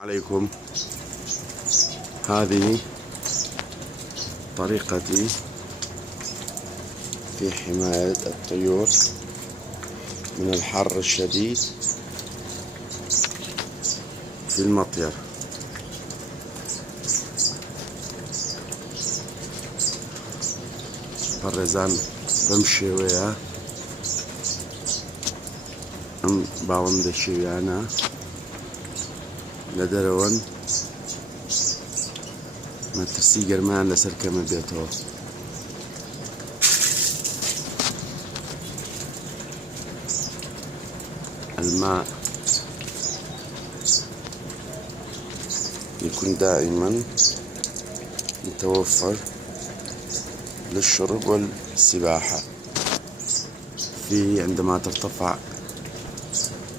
عليكم. هذه طريقتي في حماية الطيور من الحر الشديد في المطير. الرزان بمشي وياه باوندشي ويانا ندرون ما ترسيقر ما نسر كما بيته الماء يكون دائما متوفر للشرب والسباحة عندما ترتفع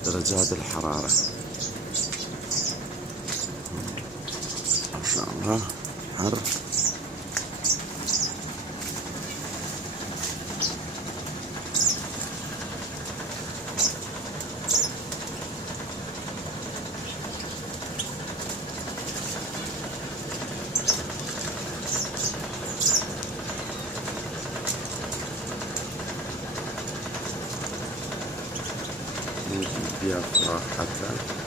درجات الحرارة. ما شاء الله حر. فيها فراغ حتى